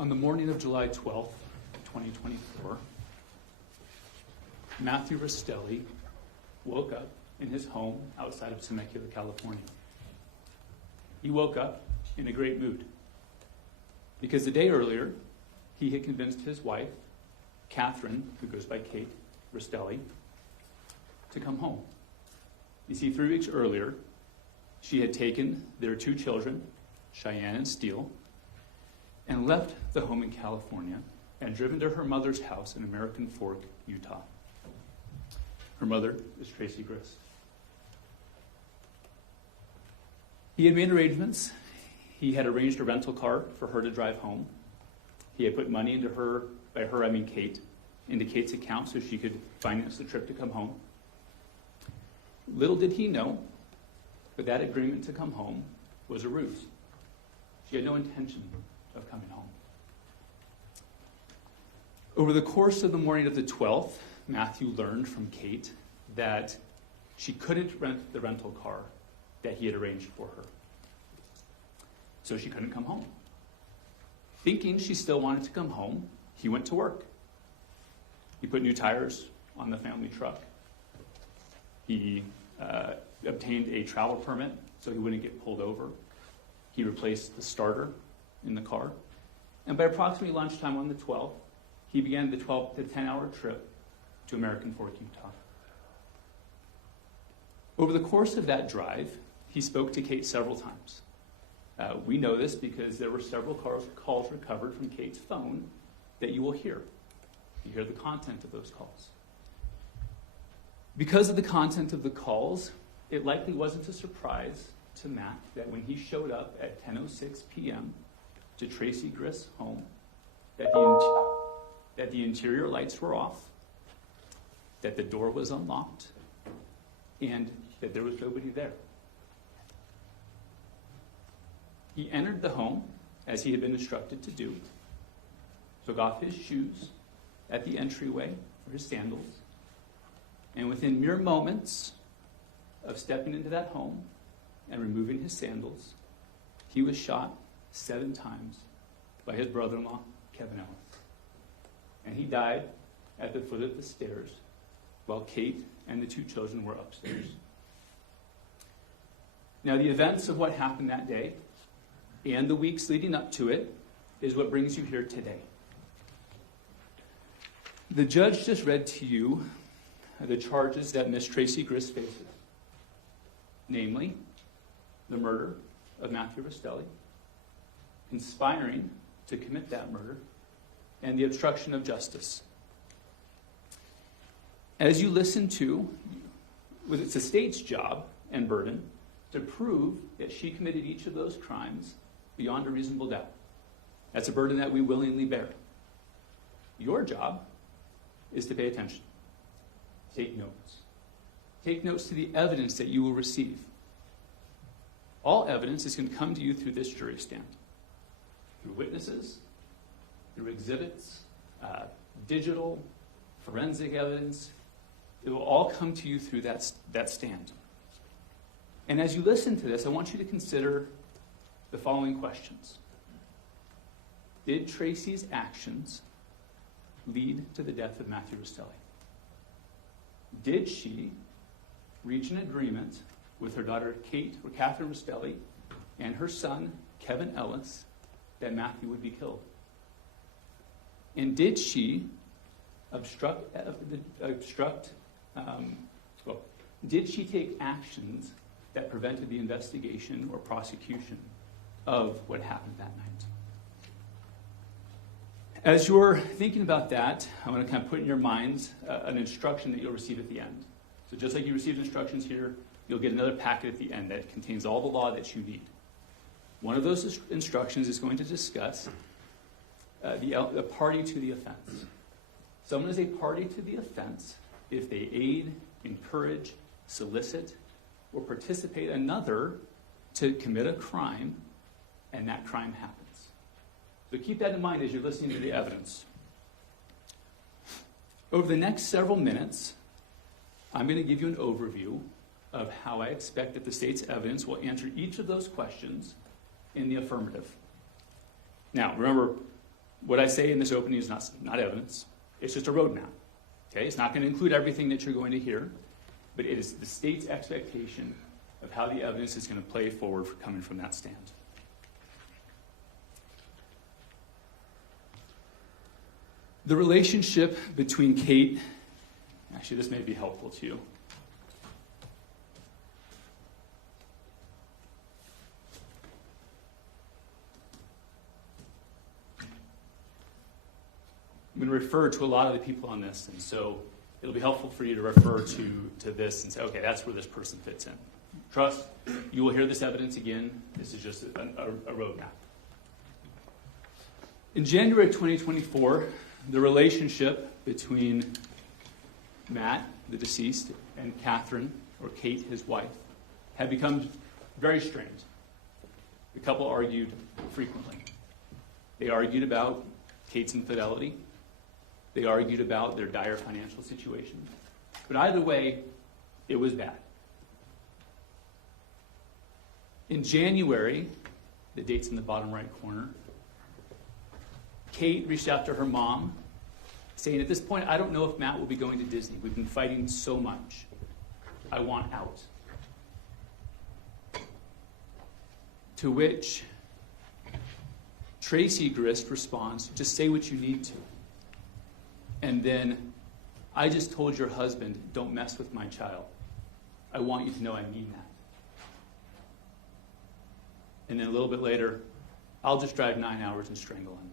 On the morning of July 12th, 2024, Matthew Restelli woke up in his home outside of Temecula, California. He woke up in a great mood because the day earlier, he had convinced his wife, Catherine, who goes by Kate Restelli, to come home. You see, 3 weeks earlier, she had taken their 2 children, Cheyenne and Steele, and left the home in California and driven to her mother's house in American Fork, Utah. Her mother is Tracey Grist. He had made arrangements. He had arranged a rental car for her to drive home. He had put money into her, by her I mean Kate, into Kate's account so she could finance the trip to come home. Little did he know that agreement to come home was a ruse. She had no intention of coming home. Over the course of the morning of the 12th, Matthew learned from Kate that she couldn't rent the rental car that he had arranged for her. So she couldn't come home. Thinking she still wanted to come home, he went to work. He put new tires on the family truck. He obtained a travel permit so he wouldn't get pulled over. He replaced the starter in the car. And by approximately lunchtime on the 12th, he began the 12 to 10-hour trip to American Fork, Utah. Over the course of that drive, he spoke to Kate several times. We know this because there were several calls recovered from Kate's phone that you will hear. You hear the content of those calls. Because of the content of the calls, it likely wasn't a surprise to Matt that when he showed up at 10:06 p.m. to Tracey Grist's home, that the interior lights were off, that the door was unlocked, and that there was nobody there. He entered the home as he had been instructed to do, took off his shoes at the entryway, or his sandals, and within mere moments of stepping into that home and removing his sandals, he was shot 7 times by his brother-in-law, Kevin Ellis. And he died at the foot of the stairs while Kate and the 2 children were upstairs. Now, the events of what happened that day and the weeks leading up to it is what brings you here today. The judge just read to you the charges that Miss Tracey Grist faces, namely the murder of Matthew Restelli, conspiring to commit that murder, and the obstruction of justice. As you listen to, it's the state's job and burden to prove that she committed each of those crimes beyond a reasonable doubt. That's a burden that we willingly bear. Your job is to pay attention. Take notes. Take notes to the evidence that you will receive. All evidence is going to come to you through this jury stand. Through witnesses, through exhibits, digital, forensic evidence. It will all come to you through that stand. And as you listen to this, I want you to consider the following questions. Did Tracey's actions lead to the death of Matthew Restelli? Did she reach an agreement with her daughter Kate, or Catherine Restelli, and her son, Kevin Ellis, that Matthew would be killed? And did she did she take actions that prevented the investigation or prosecution of what happened that night? As you're thinking about that, I want to kind of put in your minds an instruction that you'll receive at the end. So just like you received instructions here, you'll get another packet at the end that contains all the law that you need. One of those instructions is going to discuss the party to the offense. Someone is a party to the offense if they aid, encourage, solicit, or participate another to commit a crime, and that crime happens. So keep that in mind as you're listening to the evidence. Over the next several minutes, I'm going to give you an overview of how I expect that the state's evidence will answer each of those questions in the affirmative. Now, remember, what I say in this opening is not evidence. It's just a roadmap. Okay? It's not going to include everything that you're going to hear, but it is the state's expectation of how the evidence is going to play forward coming from that stand. The relationship between Kate, actually this may be helpful to you. I'm going to refer to a lot of the people on this, and so it'll be helpful for you to refer to this and say, okay, that's where this person fits in. Trust, you will hear this evidence again. This is just a roadmap. In January of 2024, the relationship between Matt, the deceased, and Catherine, or Kate, his wife, had become very strained. The couple argued frequently. They argued about Kate's infidelity. They argued about their dire financial situation. But either way, it was bad. In January, the date's in the bottom right corner, Kate reached out to her mom, saying, at this point, I don't know if Matt will be going to Disney. We've been fighting so much. I want out. To which Tracey Grist responds, just say what you need to. And then, I just told your husband, don't mess with my child. I want you to know I mean that. And then a little bit later, I'll just drive 9 hours and strangle him.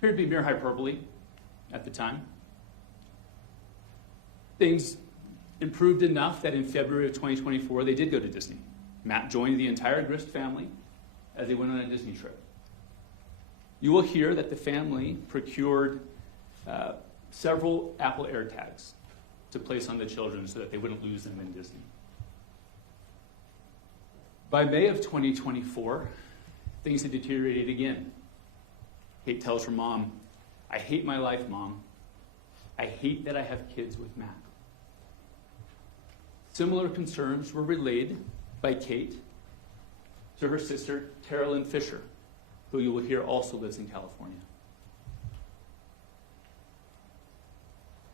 Here to be mere hyperbole at the time. Things improved enough that in February of 2024, they did go to Disney. Matt joined the entire Grist family as they went on a Disney trip. You will hear that the family procured several Apple AirTags to place on the children so that they wouldn't lose them in Disney. By May of 2024, things had deteriorated again. Kate tells her mom, I hate my life, Mom. I hate that I have kids with Matt. Similar concerns were relayed by Kate to her sister, Carolyn Fisher, who you will hear also lives in California.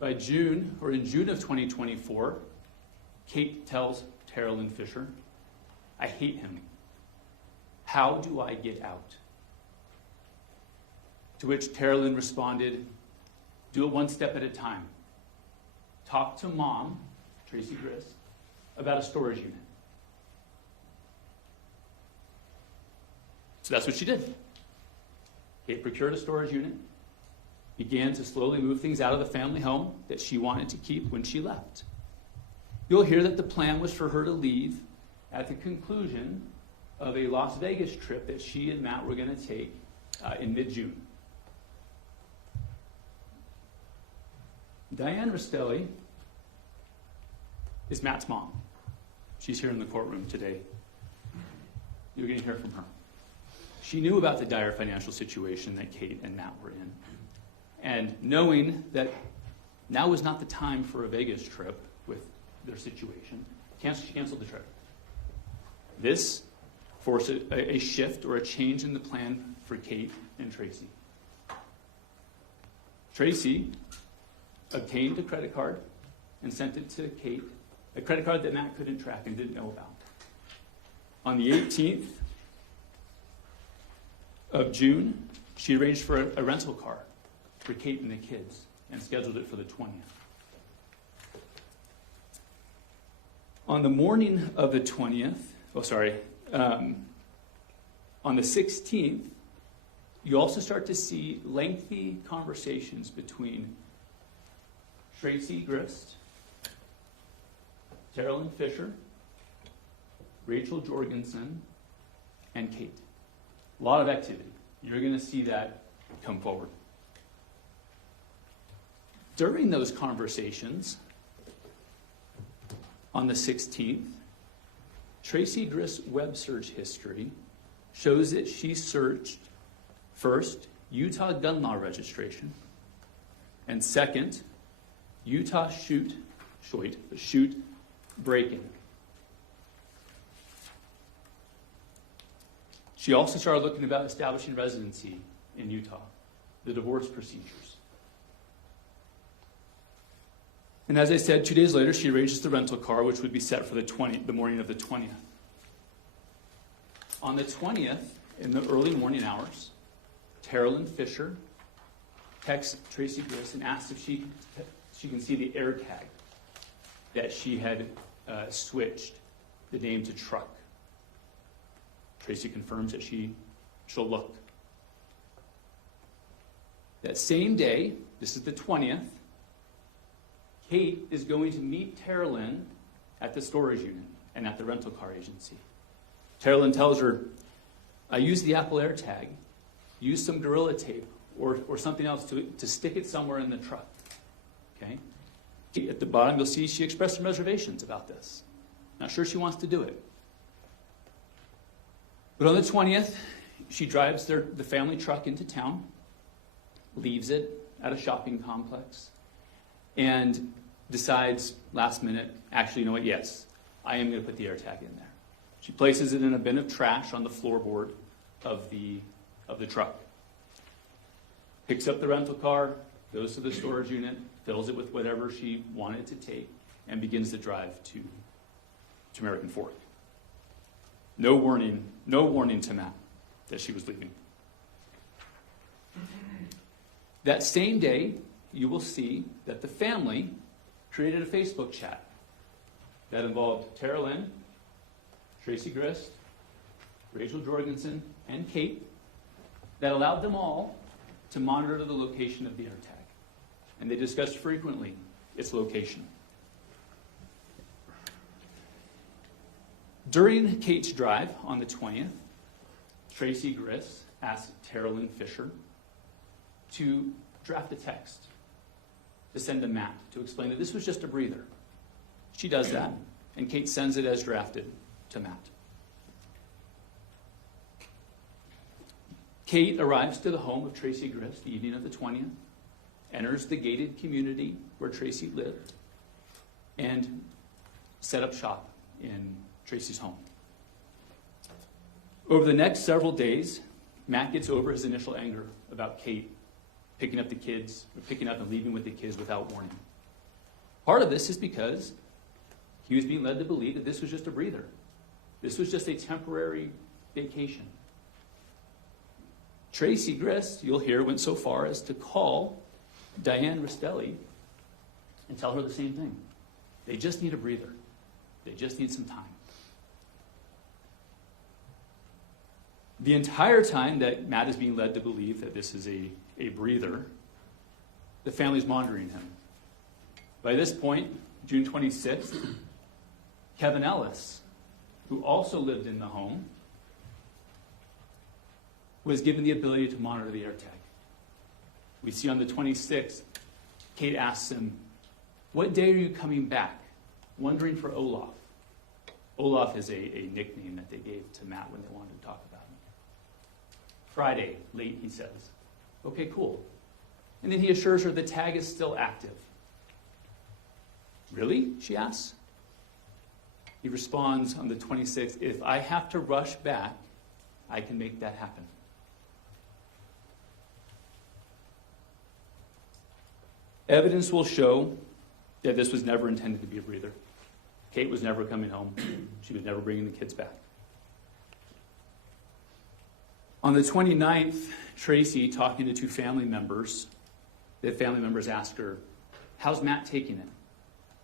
In June of 2024, Kate tells Carolyn Fisher, I hate him. How do I get out? To which Carolyn responded, do it one step at a time. Talk to Mom, Tracey Grist, about a storage unit. So that's what she did. Kate procured a storage unit, began to slowly move things out of the family home that she wanted to keep when she left. You'll hear that the plan was for her to leave at the conclusion of a Las Vegas trip that she and Matt were going to take in mid-June. Diane Restelli is Matt's mom. She's here in the courtroom today. You're going to hear from her. She knew about the dire financial situation that Kate and Matt were in. And knowing that now was not the time for a Vegas trip with their situation, she canceled the trip. This forced a shift or a change in the plan for Kate and Tracey. Tracey obtained a credit card and sent it to Kate, a credit card that Matt couldn't track and didn't know about. On the 18th of June, she arranged for a rental car for Kate and the kids and scheduled it for the 20th. On the morning of the 20th, on the 16th, you also start to see lengthy conversations between Tracey Grist, Carolyn Fisher, Rachel Jorgensen, and Kate. A lot of activity. You're going to see that come forward. During those conversations, on the 16th, Tracey Grist's web search history shows that she searched, first, Utah gun law registration, and second, Utah shoot break-in. She also started looking about establishing residency in Utah, the divorce procedures. And as I said, 2 days later, she arranges the rental car, which would be set for the morning of the 20th. On the 20th, in the early morning hours, Terrelyn Fisher texts Tracey Grist and asks if she can see the air tag that she had switched the name to Truck. Tracey confirms that she'll look. That same day, this is the 20th, Kate is going to meet Terrelyn at the storage unit and at the rental car agency. Terrelyn tells her, I used the Apple AirTag, use some Gorilla Tape or something else to stick it somewhere in the truck. Okay? At the bottom, you'll see she expressed some reservations about this. Not sure she wants to do it. But on the 20th, she drives the family truck into town, leaves it at a shopping complex, and decides last minute, actually, you know what, yes, I am going to put the AirTag in there. She places it in a bin of trash on the floorboard of the truck. Picks up the rental car, goes to the storage unit, fills it with whatever she wanted to take, and begins the drive to American Fork. No warning to Matt that she was leaving. That same day, you will see that the family created a Facebook chat that involved Terrelyn, Tracey Grist, Rachel Jorgensen, and Kate that allowed them all to monitor the location of the AirTag. And they discussed frequently its location. During Kate's drive on the 20th, Tracey Grist asked Terrelyn Fisher to draft a text to send to Matt to explain that this was just a breather. She does that, and Kate sends it as drafted to Matt. Kate arrives to the home of Tracey Grist the evening of the 20th, enters the gated community where Tracey lived, and set up shop in Tracey's home. Over the next several days, Matt gets over his initial anger about Kate picking up and leaving with the kids without warning. Part of this is because he was being led to believe that this was just a breather. This was just a temporary vacation. Tracey Grist, you'll hear, went so far as to call Diane Restelli and tell her the same thing. They just need a breather. They just need some time. The entire time that Matt is being led to believe that this is a breather, the family's monitoring him. By this point, June 26th, Kevin Ellis, who also lived in the home, was given the ability to monitor the AirTag. We see on the 26th, Kate asks him, what day are you coming back? Wondering for Olaf. Olaf is a nickname that they gave to Matt when they wanted to talk about him. Friday, late, he says. Okay, cool. And then he assures her the tag is still active. Really? She asks. He responds on the 26th, if I have to rush back, I can make that happen. Evidence will show that this was never intended to be a breather. Kate was never coming home. She was never bringing the kids back. On the 29th, Tracey, talking to two family members, the family members ask her, how's Matt taking it?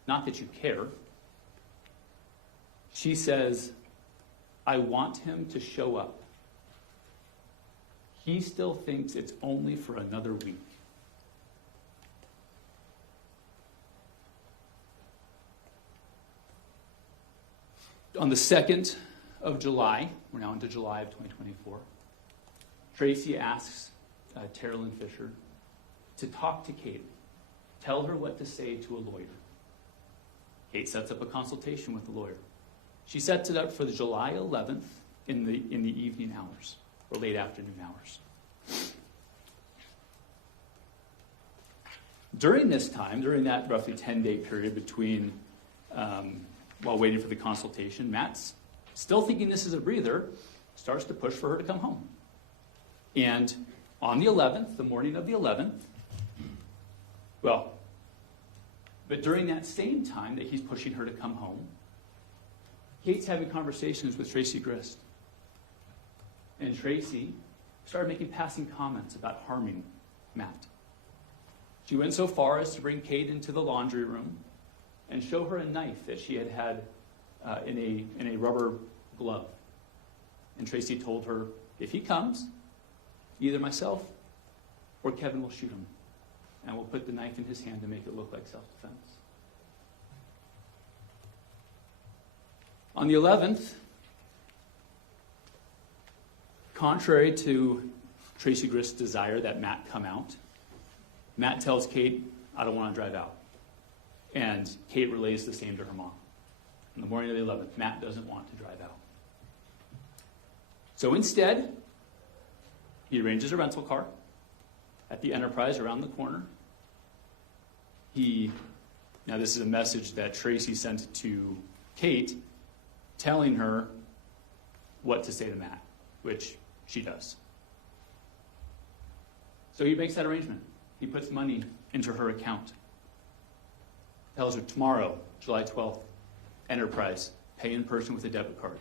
Not that you care. She says, I want him to show up. He still thinks it's only for another week. On the 2nd of July, we're now into July of 2024, Tracey asks Terrelyn Fisher to talk to Kate. Tell her what to say to a lawyer. Kate sets up a consultation with the lawyer. She sets it up for the July 11th in the evening hours, or late afternoon hours. During this time, during that roughly 10-day period between while waiting for the consultation, Matt's still thinking this is a breather, starts to push for her to come home. And On the 11th, the morning of the 11th, but during that same time that he's pushing her to come home, Kate's having conversations with Tracey Grist. And Tracey started making passing comments about harming Matt. She went so far as to bring Kate into the laundry room and show her a knife that she had in a rubber glove. And Tracey told her, if he comes, either myself or Kevin will shoot him. And we'll put the knife in his hand to make it look like self-defense. On the 11th, contrary to Tracey Grist's desire that Matt come out, Matt tells Kate, I don't want to drive out. And Kate relays the same to her mom. On the morning of the 11th, Matt doesn't want to drive out. So instead, he arranges a rental car at the Enterprise around the corner. Now this is a message that Tracey sent to Kate, telling her what to say to Matt, which she does. So he makes that arrangement. He puts money into her account. Tells her tomorrow, July 12th, Enterprise, pay in person with a debit card.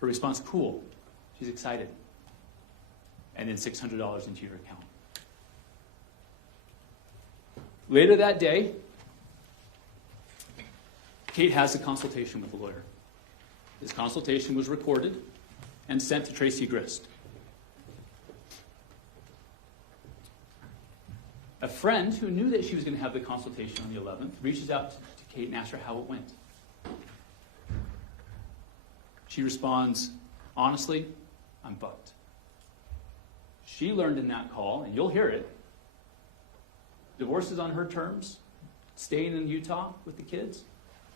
Her response, cool. She's excited. And then $600 into your account. Later that day, Kate has a consultation with a lawyer. This consultation was recorded and sent to Tracey Grist. A friend who knew that she was going to have the consultation on the 11th reaches out to Kate and asks her how it went. She responds, honestly, I'm bucked. She learned in that call, and you'll hear it, divorce is on her terms, staying in Utah with the kids,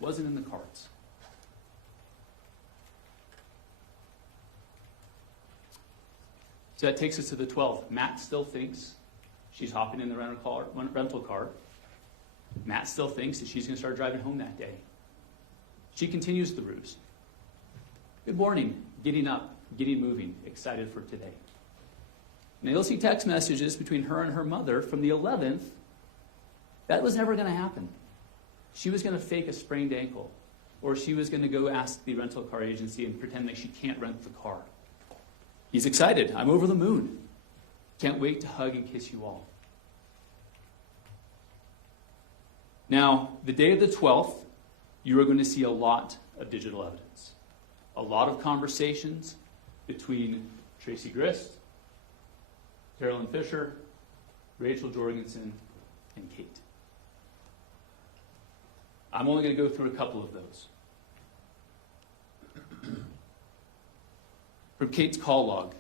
wasn't in the cards. So that takes us to the 12th. Matt still thinks she's hopping in the rental car. Matt still thinks that she's going to start driving home that day. She continues the ruse. Good morning, getting up, getting moving, excited for today. Now you'll see text messages between her and her mother from the 11th. That was never going to happen. She was going to fake a sprained ankle, or she was going to go ask the rental car agency and pretend that she can't rent the car. He's excited. I'm over the moon. Can't wait to hug and kiss you all. Now, the day of the 12th, you are going to see a lot of digital evidence. A lot of conversations between Tracey Grist, Carolyn Fisher, Rachel Jorgensen, and Kate. I'm only going to go through a couple of those. From Kate's call log,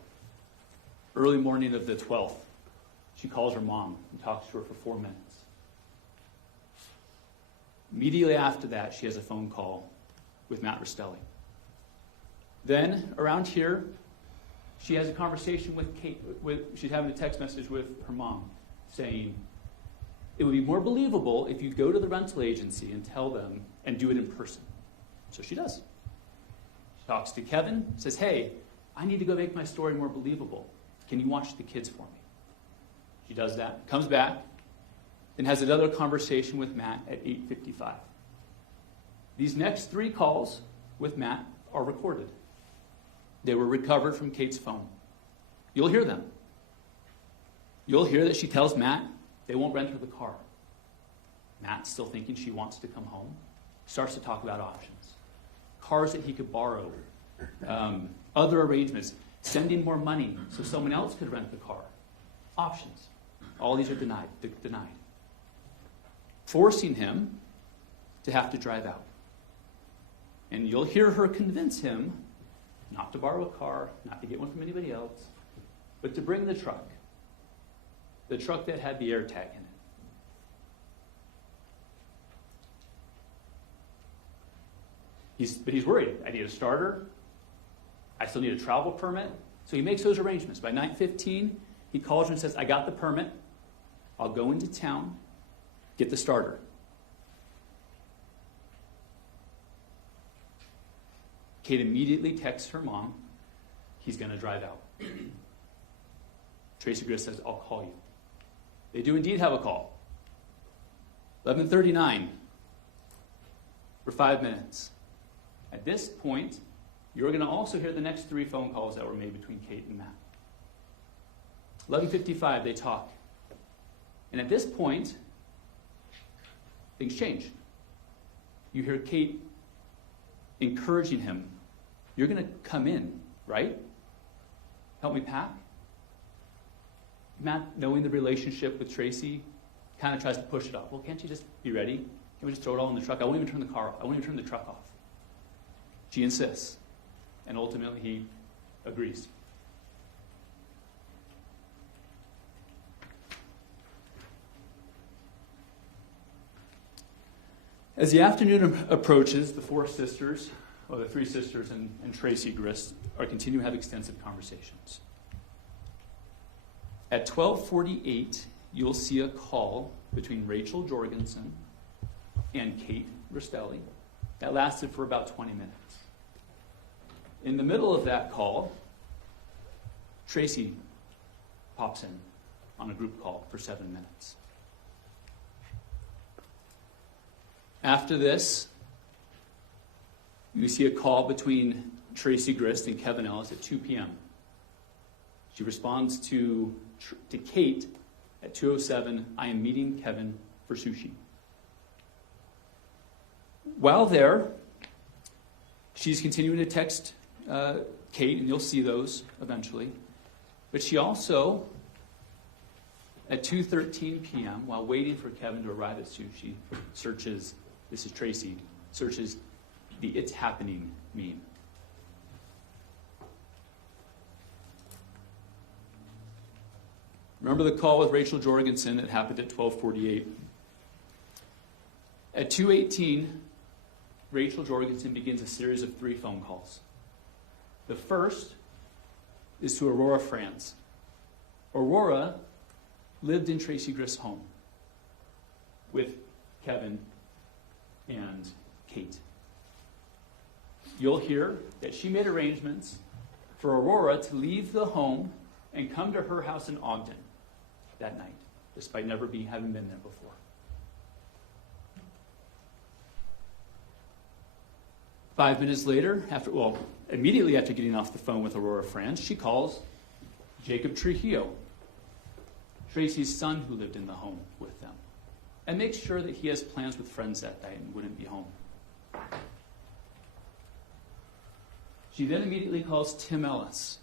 early morning of the 12th, she calls her mom and talks to her for 4 minutes. Immediately after that, she has a phone call with Matt Restelli. Then, around here, she has a conversation with Kate. She's having a text message with her mom saying, it would be more believable if you go to the rental agency and tell them and do it in person. So she does. She talks to Kevin, says, hey, I need to go make my story more believable. Can you watch the kids for me? She does that, comes back, then has another conversation with Matt at 8:55. These next 3 calls with Matt are recorded. They were recovered from Kate's phone. You'll hear them. You'll hear that she tells Matt they won't rent her the car. Matt's still thinking she wants to come home. Starts to talk about options. Cars that he could borrow. Other arrangements. Sending more money so someone else could rent the car. Options. All these are denied. Forcing him to have to drive out. And you'll hear her convince him not to borrow a car, not to get one from anybody else, but to bring the truck. The truck that had the air tag in it. But he's worried. I need a starter. I still need a travel permit. So he makes those arrangements. By 9:15, he calls her and says, I got the permit. I'll go into town, get the starter. Kate immediately texts her mom, he's going to drive out. Tracey Grist says, I'll call you. They do indeed have a call. 11:39 for 5 minutes. At this point, you're going to also hear the next 3 phone calls that were made between Kate and Matt. 11:55, they talk. And at this point, things change. You hear Kate encouraging him, you're going to come in, right? Help me pack? Matt, knowing the relationship with Tracey, kind of tries to push it off. Well, can't you just be ready? Can't we just throw it all in the truck? I won't even turn the car off. I won't even turn the truck off. She insists. And ultimately, he agrees. As the afternoon approaches, the 4 sisters, or the 3 sisters and Tracey Grist, are continuing to have extensive conversations. At 12:48, you'll see a call between Rachel Jorgensen and Kate Restelli. That lasted for about 20 minutes. In the middle of that call, Tracey pops in on a group call for 7 minutes. After this, you see a call between Tracey Grist and Kevin Ellis at 2 p.m. She responds to Kate at 2:07, I am meeting Kevin for sushi. While there, she's continuing to text Kate, and you'll see those eventually. But she also, at 2:13 p.m., while waiting for Kevin to arrive at sushi, searches, this is Tracey, searches the It's Happening meme. Remember the call with Rachel Jorgensen that happened at 12:48. At 2:18, Rachel Jorgensen begins a series of 3 phone calls. The first is to Aurora France. Aurora lived in Tracey Grist's home with Kevin and Kate. You'll hear that she made arrangements for Aurora to leave the home and come to her house in Ogden that night, despite never having been there before. Five minutes later, immediately after getting off the phone with Aurora France, she calls Jacob Trujillo, Tracey's son who lived in the home with them, and makes sure that he has plans with friends that night and wouldn't be home. She then immediately calls Tim Ellis,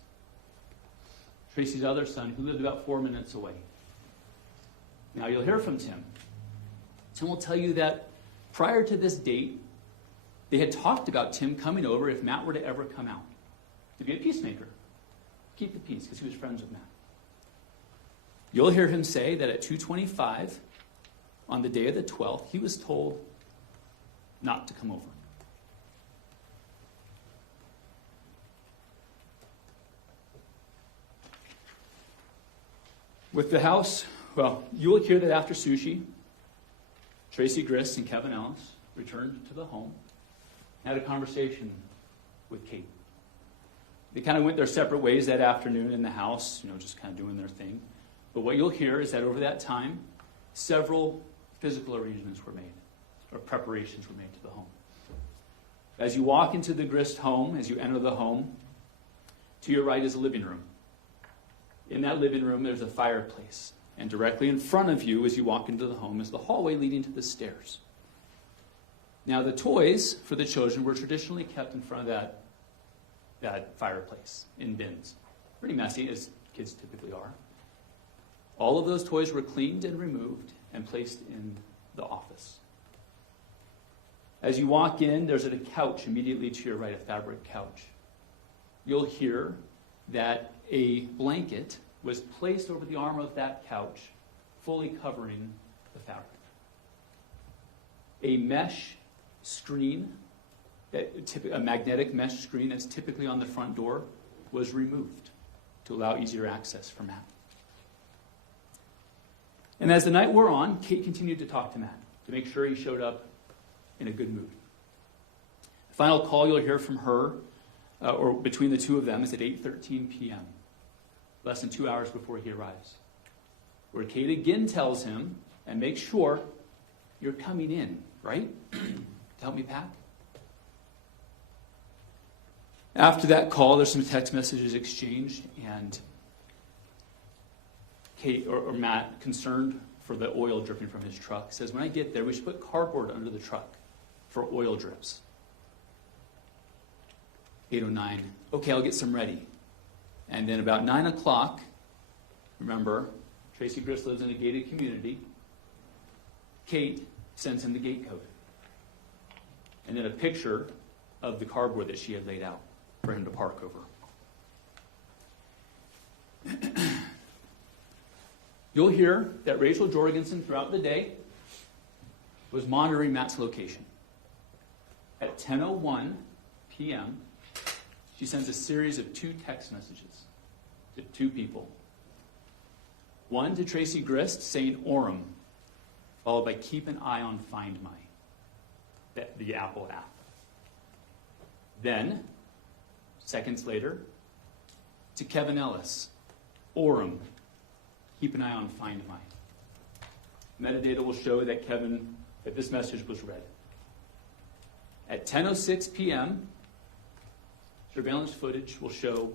Tracey's other son, who lived about 4 minutes away. Now you'll hear from Tim. Tim will tell you that prior to this date, they had talked about Tim coming over if Matt were to ever come out, to be a peacemaker, keep the peace, because he was friends with Matt. You'll hear him say that at 2:25, on the day of the 12th, he was told not to come over. With the house, you will hear that after sushi, Tracey Grist and Kevin Ellis returned to the home, had a conversation with Kate. They kind of went their separate ways that afternoon in the house, just kind of doing their thing. But what you'll hear is that over that time, several physical arrangements were made, or preparations were made to the home. As you walk into the Grist home, as you enter the home, to your right is a living room. In that living room, there's a fireplace. And directly in front of you, as you walk into the home, is the hallway leading to the stairs. Now, the toys for the children were traditionally kept in front of that fireplace in bins. Pretty messy, as kids typically are. All of those toys were cleaned and removed and placed in the office. As you walk in, there's a couch immediately to your right, a fabric couch. You'll hear that a blanket was placed over the arm of that couch, fully covering the fabric. A mesh screen, a magnetic mesh screen that's typically on the front door, was removed to allow easier access for Matt. And as the night wore on, Kate continued to talk to Matt to make sure he showed up in a good mood. The final call you'll hear from her, or between the two of them, is at 8:13 p.m. less than 2 hours before he arrives, where Kate again tells him, and make sure you're coming in, right? To help me pack. After that call, there's some text messages exchanged, and Kate or Matt, concerned for the oil dripping from his truck, says, when I get there, we should put cardboard under the truck for oil drips. 8:09, okay, I'll get some ready. And then about 9 o'clock, remember, Tracey Grist lives in a gated community. Kate sends him the gate code. And then a picture of the cardboard that she had laid out for him to park over. You'll hear that Rachel Jorgensen throughout the day was monitoring Matt's location. At 10:01 p.m., she sends a series of 2 text messages to 2 people. One to Tracey Grist saying Orem, followed by keep an eye on Find My, the Apple app. Then, seconds later, to Kevin Ellis, Orem, keep an eye on Find My. Metadata will show that this message was read. At 10:06 p.m., surveillance footage will show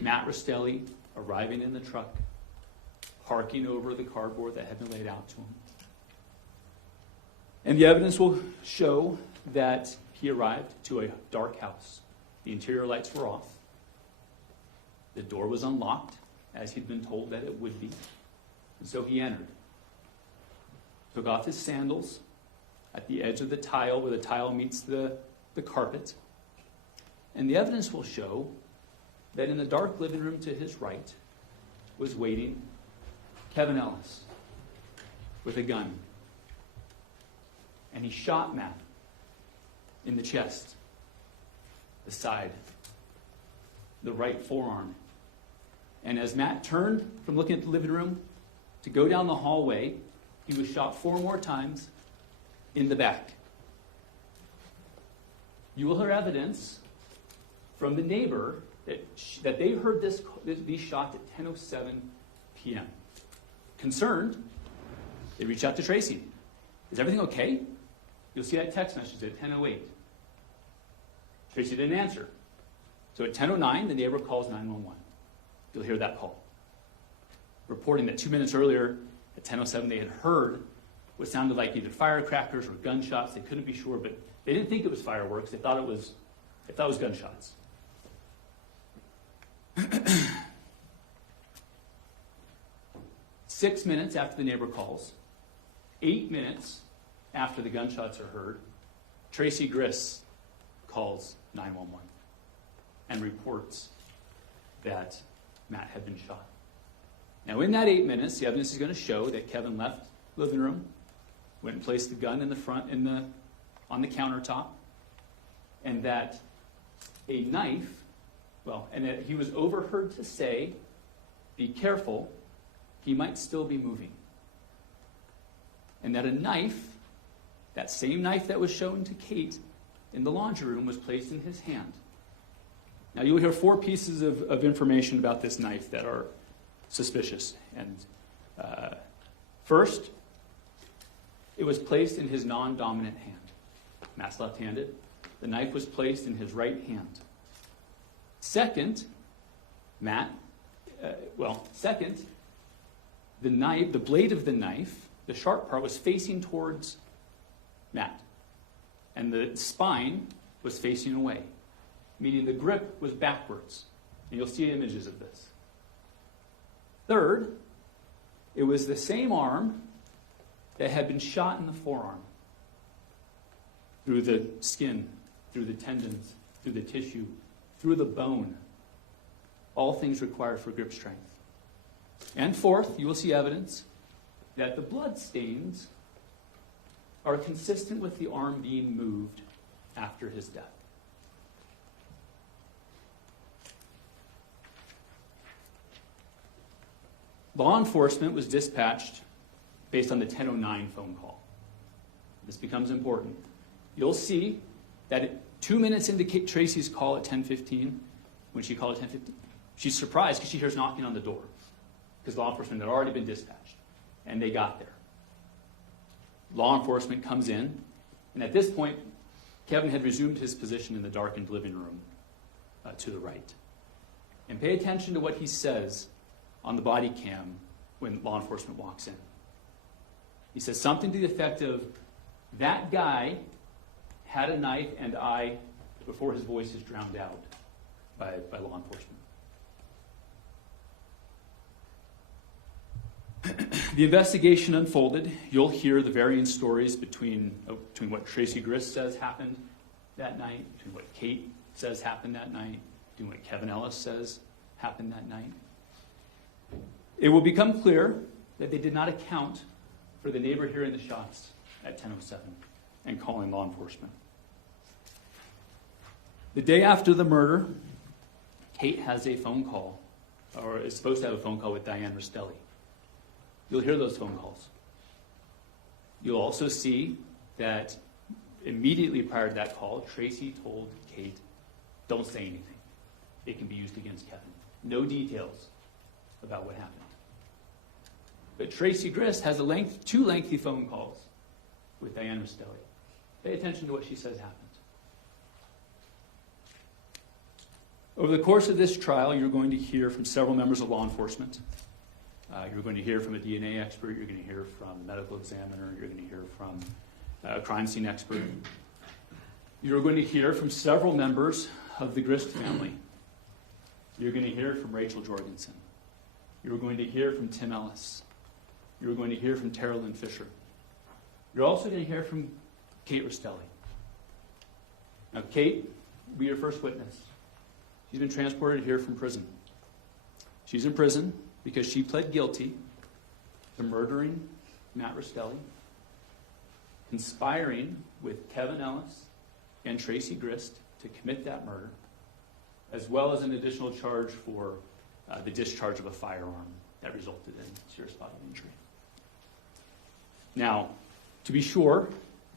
Matt Restelli arriving in the truck, parking over the cardboard that had been laid out to him. And the evidence will show that he arrived to a dark house. The interior lights were off. The door was unlocked, as he'd been told that it would be. And so he entered. Took off his sandals at the edge of the tile where the tile meets the carpet. And the evidence will show that in the dark living room to his right was waiting Kevin Ellis with a gun. And he shot Matt in the chest, the side, the right forearm. And as Matt turned from looking at the living room to go down the hallway, he was shot 4 more times in the back. You will hear evidence from the neighbor that they heard these shots at 10:07 p.m. Concerned, they reached out to Tracey. Is everything okay? You'll see that text message at 10:08. Tracey didn't answer. So at 10:09, the neighbor calls 911. You'll hear that call, reporting that 2 minutes earlier, at 10:07, they had heard what sounded like either firecrackers or gunshots. They couldn't be sure, but they didn't think it was fireworks. They thought it was gunshots. 6 minutes after the neighbor calls, 8 minutes after the gunshots are heard, Tracey Grist calls 911 and reports that Matt had been shot. Now, in that 8 minutes, the evidence is going to show that Kevin left the living room, went and placed the gun in the front on the countertop, and that a knife, and that he was overheard to say, "Be careful, he might still be moving." And that a knife, that same knife that was shown to Kate in the laundry room, was placed in his hand. Now, you will hear 4 pieces of information about this knife that are suspicious. And first, it was placed in his non-dominant hand. Matt's left-handed. The knife was placed in his right hand. Second, the blade of the knife, the sharp part, was facing towards Matt. And the spine was facing away, meaning the grip was backwards. And you'll see images of this. Third, it was the same arm that had been shot in the forearm, through the skin, through the tendons, through the tissue, through the bone. All things required for grip strength. And fourth, you will see evidence that the blood stains are consistent with the arm being moved after his death. Law enforcement was dispatched based on the 10:09 phone call. This becomes important. You'll see that 2 minutes into Tracey's call at 10:15, when she called at 10:15, She's surprised because she hears knocking on the door because law enforcement had already been dispatched, and they got there. Law enforcement comes in, and at this point, Kevin had resumed his position in the darkened living room to the right. And pay attention to what he says on the body cam when law enforcement walks in. He says something to the effect of, "That guy had a knife and I," before his voice is drowned out by law enforcement. The investigation unfolded. You'll hear the varying stories between what Tracey Grist says happened that night, between what Kate says happened that night, between what Kevin Ellis says happened that night. It will become clear that they did not account for the neighbor hearing the shots at 10:07 and calling law enforcement. The day after the murder, Kate has a phone call, or is supposed to have a phone call with Diane Restelli. You'll hear those phone calls. You'll also see that immediately prior to that call, Tracey told Kate, "Don't say anything. It can be used against Kevin." No details about what happened. But Tracey Grist has two lengthy phone calls with Diane Restelli. Pay attention to what she says happened. Over the course of this trial, you're going to hear from several members of law enforcement. You're going to hear from a DNA expert. You're going to hear from a medical examiner. You're going to hear from a crime scene expert. You're going to hear from several members of the Grist family. You're going to hear from Rachel Jorgensen. You're going to hear from Tim Ellis. You're going to hear from Tara Lynn Fisher. You're also going to hear from Kate Restelli. Now, Kate will be your first witness. She's been transported here from prison. She's in prison because she pled guilty to murdering Matt Restelli, conspiring with Kevin Ellis and Tracey Grist to commit that murder, as well as an additional charge for the discharge of a firearm that resulted in serious bodily injury. Now, to be sure,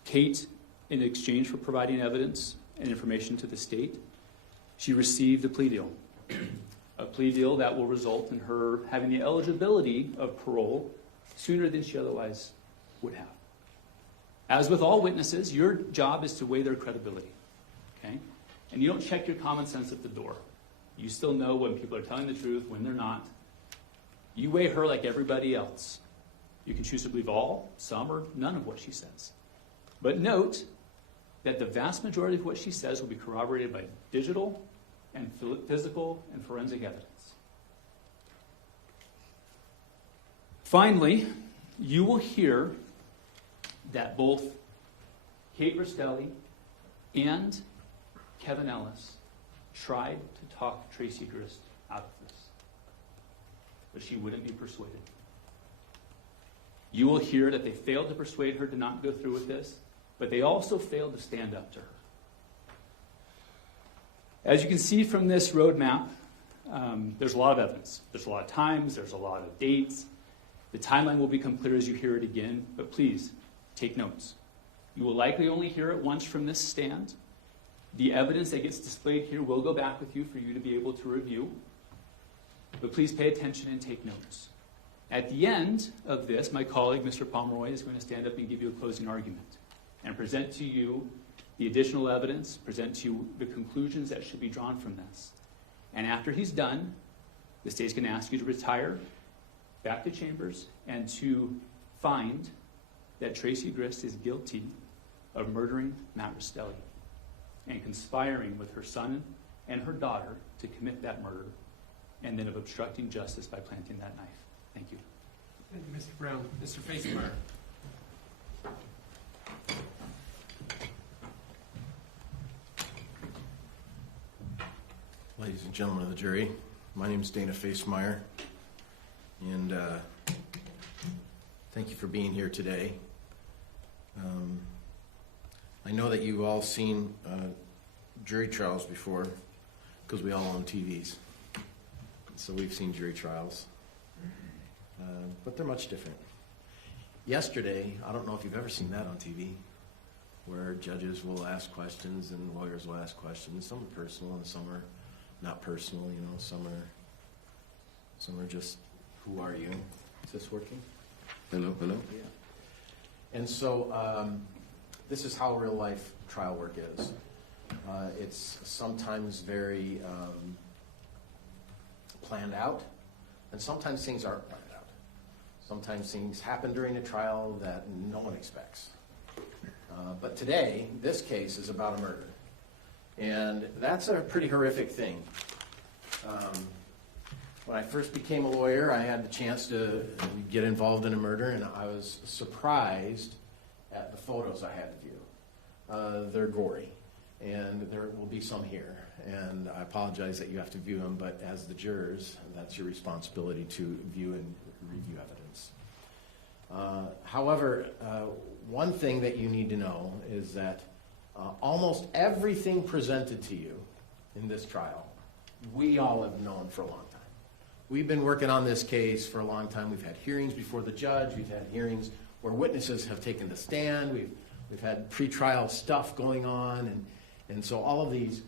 Kate, in exchange for providing evidence and information to the state, she received a plea deal. A plea deal that will result in her having the eligibility of parole sooner than she otherwise would have. As with all witnesses, your job is to weigh their credibility. Okay? And you don't check your common sense at the door. You still know when people are telling the truth, when they're not. You weigh her like everybody else. You can choose to believe all, some, or none of what she says. But note that the vast majority of what she says will be corroborated by digital and physical and forensic evidence. Finally, you will hear that both Kate Restelli and Kevin Ellis tried to talk Tracey Grist out of this, but she wouldn't be persuaded. You will hear that they failed to persuade her to not go through with this, but they also failed to stand up to her. As you can see from this roadmap, there's a lot of evidence. There's a lot of times, there's a lot of dates. The timeline will become clear as you hear it again, but please take notes. You will likely only hear it once from this stand. The evidence that gets displayed here will go back with you for you to be able to review, but please pay attention and take notes. At the end of this, my colleague, Mr. Pomeroy, is going to stand up and give you a closing argument and present to you the additional evidence, present to you the conclusions that should be drawn from this. And after he's done, the state's going to ask you to retire back to chambers and to find that Tracey Grist is guilty of murdering Matt Restelli and conspiring with her son and her daughter to commit that murder, and then of obstructing justice by planting that knife. Thank you. Thank you, Mr. Brown. Mr. Facemeyer. Ladies and gentlemen of the jury, my name is Dana Facemeyer, and thank you for being here today. I know that you've all seen jury trials before, because we all own TVs. So we've seen jury trials, but they're much different. Yesterday, I don't know if you've ever seen that on TV, where judges will ask questions and lawyers will ask questions. Some are personal and some are not personal, some are So we're just, who are you? Is this working? Hello, hello? Yeah. And so this is how real life trial work is. It's sometimes very planned out, and sometimes things aren't planned out. Sometimes things happen during a trial that no one expects. But today, this case is about a murder. And that's a pretty horrific thing. When I first became a lawyer, I had the chance to get involved in a murder, and I was surprised at the photos I had to view. They're gory, and there will be some here. And I apologize that you have to view them, but as the jurors, that's your responsibility to view and review evidence. However, one thing that you need to know is that almost everything presented to you in this trial, we all have known for a long time. We've been working on this case for a long time. We've had hearings before the judge. We've had hearings where witnesses have taken the stand. We've had pretrial stuff going on. And so all of these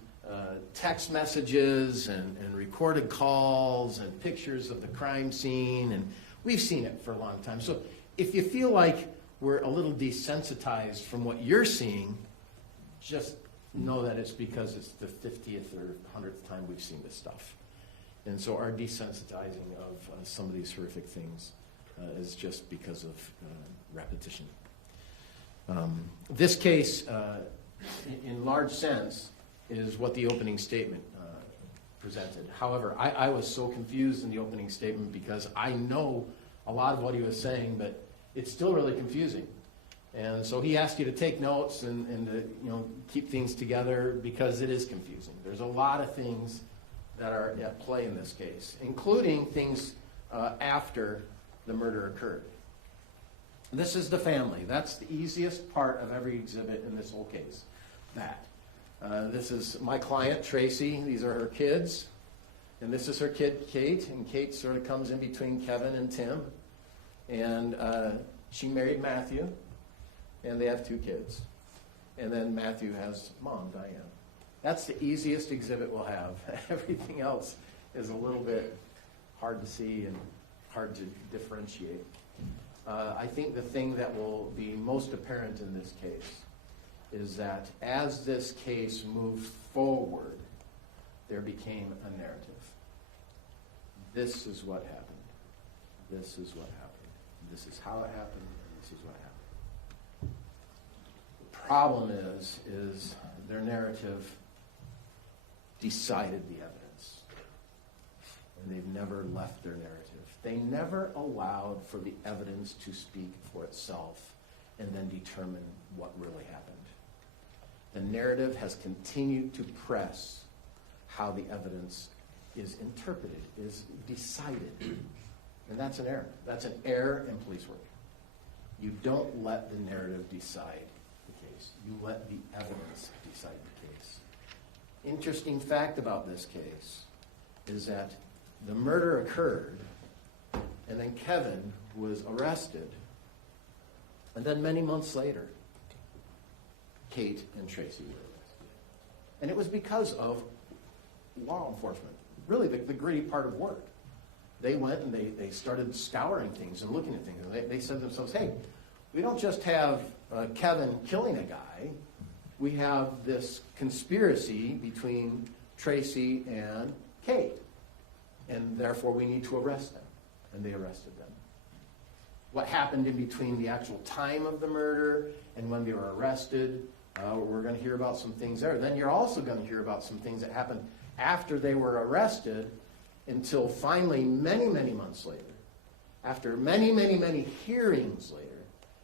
text messages and recorded calls and pictures of the crime scene, and we've seen it for a long time. So if you feel like we're a little desensitized from what you're seeing, just know that it's because it's the 50th or 100th time we've seen this stuff. And so our desensitizing of some of these horrific things is just because of repetition. This case, in large sense, is what the opening statement presented. However, I was so confused in the opening statement because I know a lot of what he was saying, but it's still really confusing. And so he asked you to take notes and to, keep things together because it is confusing. There's a lot of things that are at play in this case, including things after the murder occurred. This is the family. That's the easiest part of every exhibit in this whole case. This is my client, Tracey. These are her kids. And this is her kid, Kate. And Kate sort of comes in between Kevin and Tim. And she married Matthew. And they have 2 kids. And then Matthew has mom, Diane. That's the easiest exhibit we'll have. Everything else is a little bit hard to see and hard to differentiate. I think the thing that will be most apparent in this case is that as this case moved forward, there became a narrative. This is what happened. This is what happened. This is how it happened, and this is what happened. The problem is their narrative decided the evidence. And they've never left their narrative. They never allowed for the evidence to speak for itself and then determine what really happened. The narrative has continued to press how the evidence is interpreted, is decided. And that's an error. That's an error in police work. You don't let the narrative decide the case. You let the evidence decide the case. Interesting fact about this case is that the murder occurred, and then Kevin was arrested, and then many months later, Kate and Tracey were arrested. And it was because of law enforcement, really the gritty part of work. They went and they started scouring things and looking at things. And they said to themselves, hey, we don't just have Kevin killing a guy. We have this conspiracy between Tracey and Kate. And therefore, we need to arrest them. And they arrested them. What happened in between the actual time of the murder and when they were arrested, we're going to hear about some things there. Then you're also going to hear about some things that happened after they were arrested until finally, many, many months later, after many, many, many hearings later,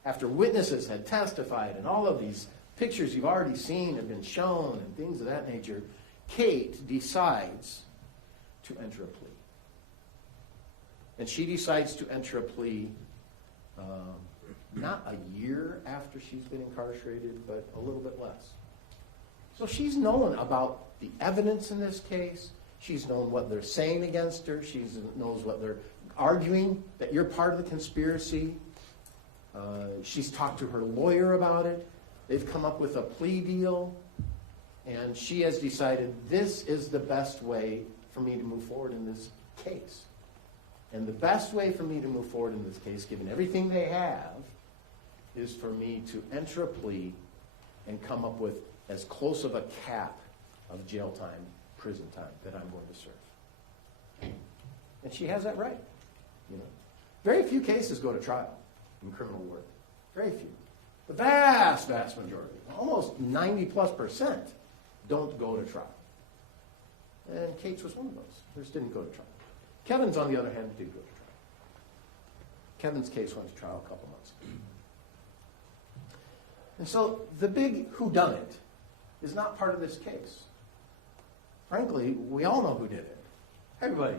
after witnesses had testified and all of these pictures you've already seen have been shown and things of that nature, Kate decides to enter a plea. And she decides to enter a plea not a year after she's been incarcerated, but a little bit less. So she's known about the evidence in this case. She's known what they're saying against her. She knows what they're arguing, that you're part of the conspiracy. She's talked to her lawyer about it. They've come up with a plea deal. And she has decided this is the best way for me to move forward in this case. And the best way for me to move forward in this case, given everything they have, is for me to enter a plea and come up with as close of a cap of jail time, prison time, that I'm going to serve. And she has that right. You know, very few cases go to trial in criminal work. Very few. The vast, vast majority, almost 90+%, don't go to trial. And Kate's was one of those. Hers didn't go to trial. Kevin's, on the other hand, did go to trial. Kevin's case went to trial a couple months ago. And so the big whodunit is not part of this case. Frankly, we all know who did it. Everybody.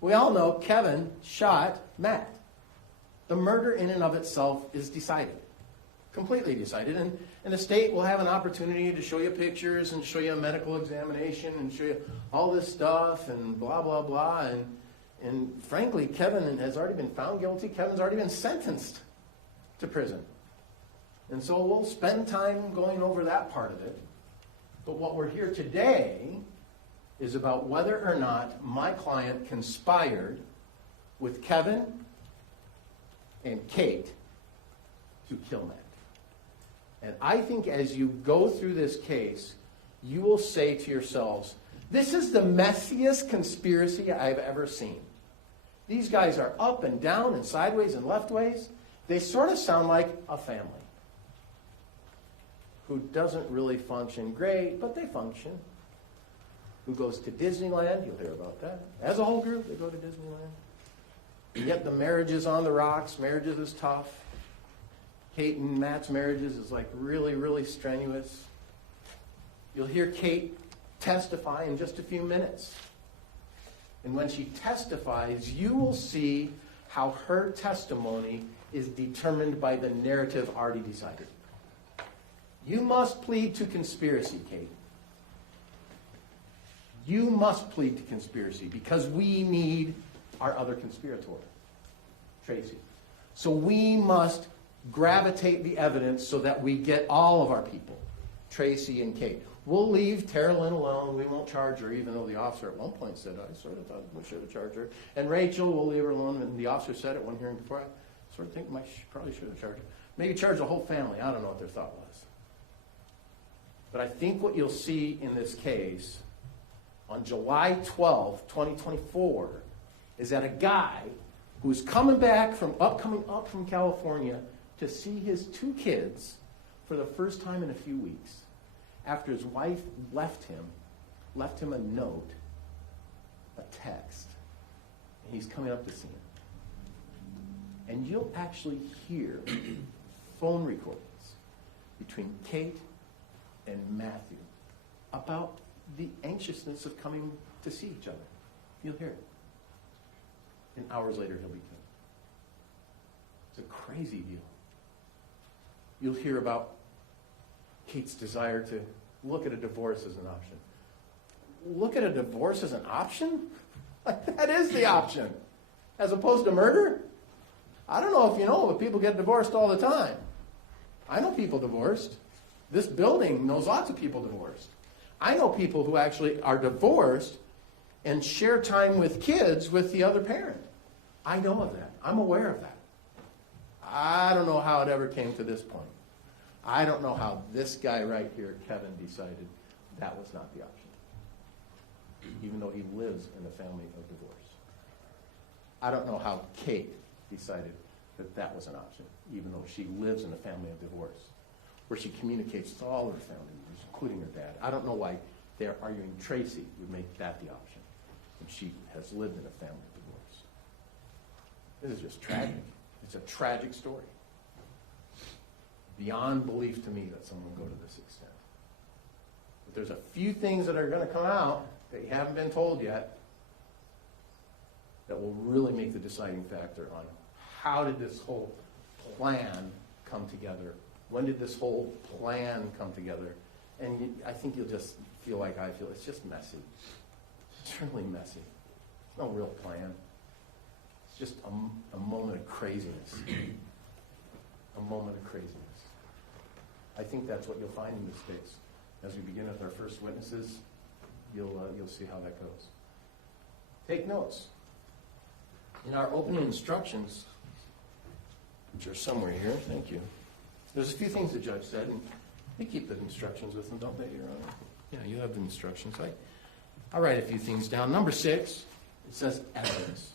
We all know Kevin shot Matt. The murder in and of itself is decided. Completely decided. And the state will have an opportunity to show you pictures and show you a medical examination and show you all this stuff and blah, blah, blah. And frankly, Kevin has already been found guilty. Kevin's already been sentenced to prison. And so we'll spend time going over that part of it. But what we're here today is about whether or not my client conspired with Kevin and Kate to kill Matt. And I think as you go through this case, you will say to yourselves, this is the messiest conspiracy I've ever seen. These guys are up and down and sideways and leftways. They sort of sound like a family who doesn't really function great, but they function. Who goes to Disneyland, you'll hear about that. As a whole group, they go to Disneyland. And yet the marriage is on the rocks, marriages is tough. Kate and Matt's marriages is like really, really strenuous. You'll hear Kate testify in just a few minutes. And when she testifies, you will see how her testimony is determined by the narrative already decided. You must plead to conspiracy, Kate. You must plead to conspiracy because we need our other conspirator, Tracey. So we must gravitate the evidence so that we get all of our people, Tracey and Kate. We'll leave Tara Lynn alone. We won't charge her, even though the officer at one point said, I sort of thought we should have charged her. And Rachel, we'll leave her alone. And the officer said at one hearing before, I sort of think probably should have charged her. Maybe charge the whole family. I don't know what their thought was. But I think what you'll see in this case on July 12, 2024, is that a guy who's coming up from California to see his two kids for the first time in a few weeks, after his wife left him a note, a text, and he's coming up to see him. And you'll actually hear phone recordings between Kate and Matthew about the anxiousness of coming to see each other. You'll hear it. And hours later, he'll be killed. It's a crazy deal. You'll hear about Kate's desire to look at a divorce as an option. Look at a divorce as an option? Like, that is the option. As opposed to murder? I don't know if you know, but people get divorced all the time. I know people divorced. This building knows lots of people divorced. I know people who actually are divorced and share time with kids with the other parent. I know of that. I'm aware of that. I don't know how it ever came to this point. I don't know how this guy right here, Kevin, decided that was not the option, even though he lives in a family of divorce. I don't know how Kate decided that that was an option, even though she lives in a family of divorce, where she communicates with all her family members, including her dad. I don't know why they're arguing Tracey would make that the option, when she has lived in a family of divorce. This is just tragic. It's a tragic story. Beyond belief to me that someone would go to this extent. But there's a few things that are going to come out that you haven't been told yet that will really make the deciding factor on how did this whole plan come together. When did this whole plan come together? And I think you'll just feel like I feel. It's just messy. It's really messy. There's no real plan. It's just a moment of craziness. A moment of craziness. I think that's what you'll find in this case. As we begin with our first witnesses, you'll see how that goes. Take notes. In our opening instructions, which are somewhere here, thank you, there's a few things the judge said, and they keep the instructions with them, don't they, Your Honor? Yeah, you have the instructions. I'll write a few things down. Number 6, it says evidence.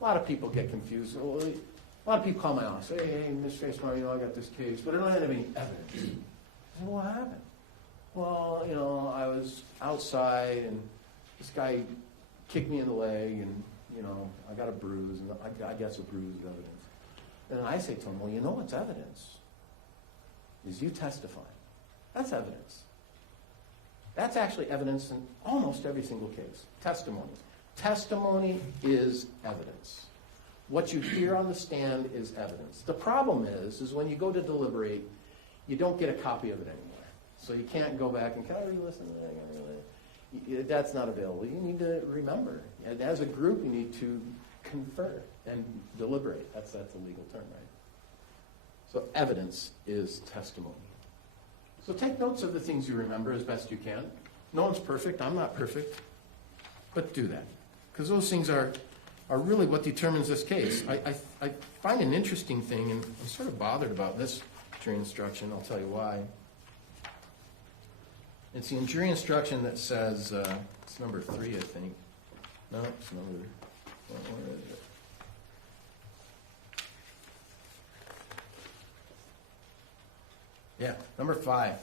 A lot of people get confused. Well, a lot of people call my office, hey, Mr. Facemeyer, I got this case, but I don't have any evidence. I say, well, what happened? Well, I was outside, and this guy kicked me in the leg, and, I got a bruise, and I guess a bruise is evidence. And I say to him, well, what's evidence? Is you testifying. That's evidence. That's actually evidence in almost every single case. Testimony. Testimony is evidence. What you hear on the stand is evidence. The problem is when you go to deliberate, you don't get a copy of it anymore. So you can't go back and, can I re-listen to that? That's not available. You need to remember. And as a group, you need to confer and deliberate. That's a legal term, right? So evidence is testimony. So take notes of the things you remember as best you can. No one's perfect. I'm not perfect. But do that. Because those things are really what determines this case. I find an interesting thing, and I'm sort of bothered about this jury instruction. I'll tell you why. It's the jury instruction that says, it's number 3, I think. No, it's number, where is it? Yeah, number 5.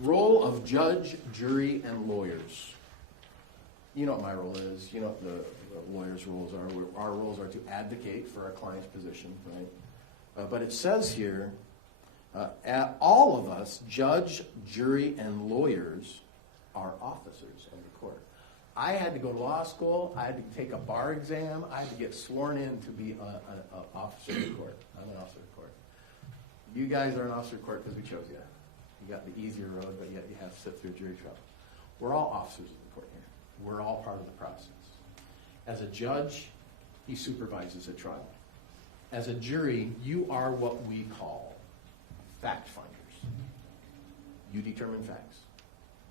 Role of judge, jury, and lawyers. You know what my role is. You know what the lawyers' roles are. Our roles are to advocate for our client's position, right? But it says here, all of us, judge, jury, and lawyers, are officers of the court. I had to go to law school. I had to take a bar exam. I had to get sworn in to be an officer of the court. I'm an officer of the court. You guys are an officer of the court because we chose you. You got the easier road, but yet you have to sit through a jury trial. We're all officers of the court here. We're all part of the process. As a judge, he supervises a trial. As a jury, you are what we call fact finders. You determine facts.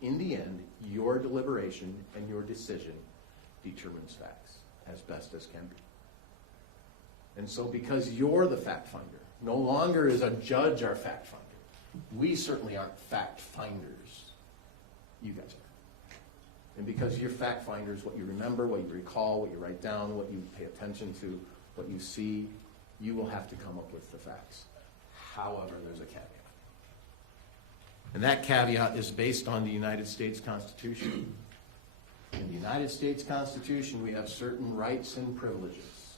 In the end, your deliberation and your decision determines facts as best as can be. And so because you're the fact finder, no longer is a judge our fact finder. We certainly aren't fact finders. You guys are. And because you're fact finders, what you remember, what you recall, what you write down, what you pay attention to, what you see, you will have to come up with the facts. However, there's a caveat. And that caveat is based on the United States Constitution. In the United States Constitution, we have certain rights and privileges.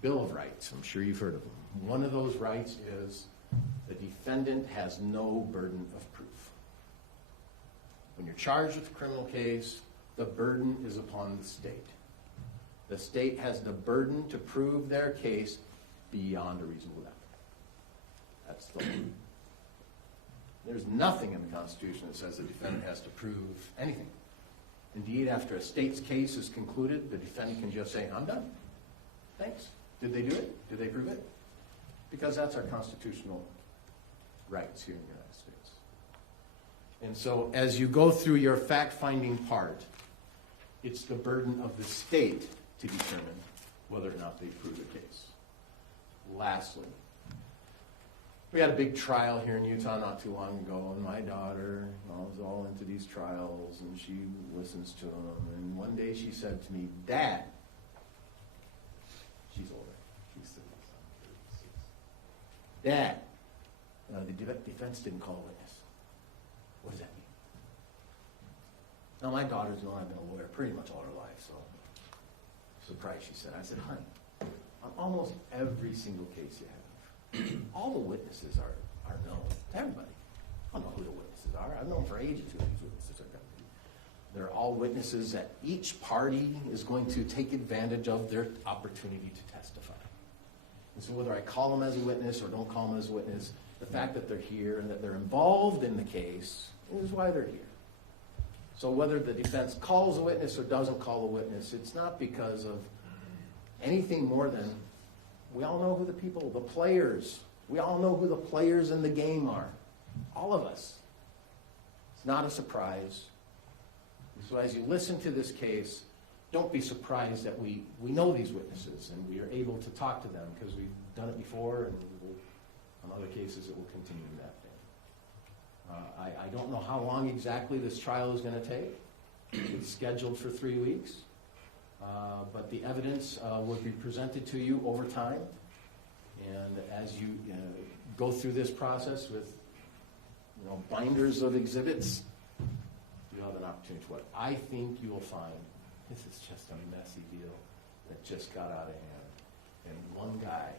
Bill of Rights, I'm sure you've heard of them. One of those rights is the defendant has no burden of proof. When you're charged with a criminal case, the burden is upon the state. The state has the burden to prove their case beyond a reasonable doubt. That's the law. There's nothing in the Constitution that says the defendant has to prove anything. Indeed, after a state's case is concluded, the defendant can just say, I'm done. Thanks. Did they do it? Did they prove it? Because that's our constitutional rights here in the United States. And so as you go through your fact-finding part, it's the burden of the state to determine whether or not they prove the case. Lastly, we had a big trial here in Utah not too long ago, and my daughter was all into these trials, and she listens to them. And one day she said to me, Dad, she's older, she's 36, Dad, the defense didn't call a witness. What does that mean? Now, my daughter's known I've been a lawyer pretty much all her life, so surprised she said. I said, honey, on almost every single case you have, all the witnesses are known to everybody. I don't know who the witnesses are. I've known for ages who these witnesses are going to be. They're all witnesses that each party is going to take advantage of their opportunity to testify. And so whether I call them as a witness or don't call them as a witness, the fact that they're here and that they're involved in the case is why they're here. So whether the defense calls a witness or doesn't call a witness, it's not because of anything more than we all know who the people, the players, we all know who the players in the game are. All of us. It's not a surprise. So as you listen to this case, don't be surprised that we know these witnesses and we are able to talk to them because we've done it before, and on other cases it will continue that day. I don't know how long exactly this trial is going to take. It's scheduled for 3 weeks, but the evidence will be presented to you over time, and as you go through this process with binders of exhibits, you'll have an opportunity to what I think you will find. This is just a messy deal that just got out of hand, and one guy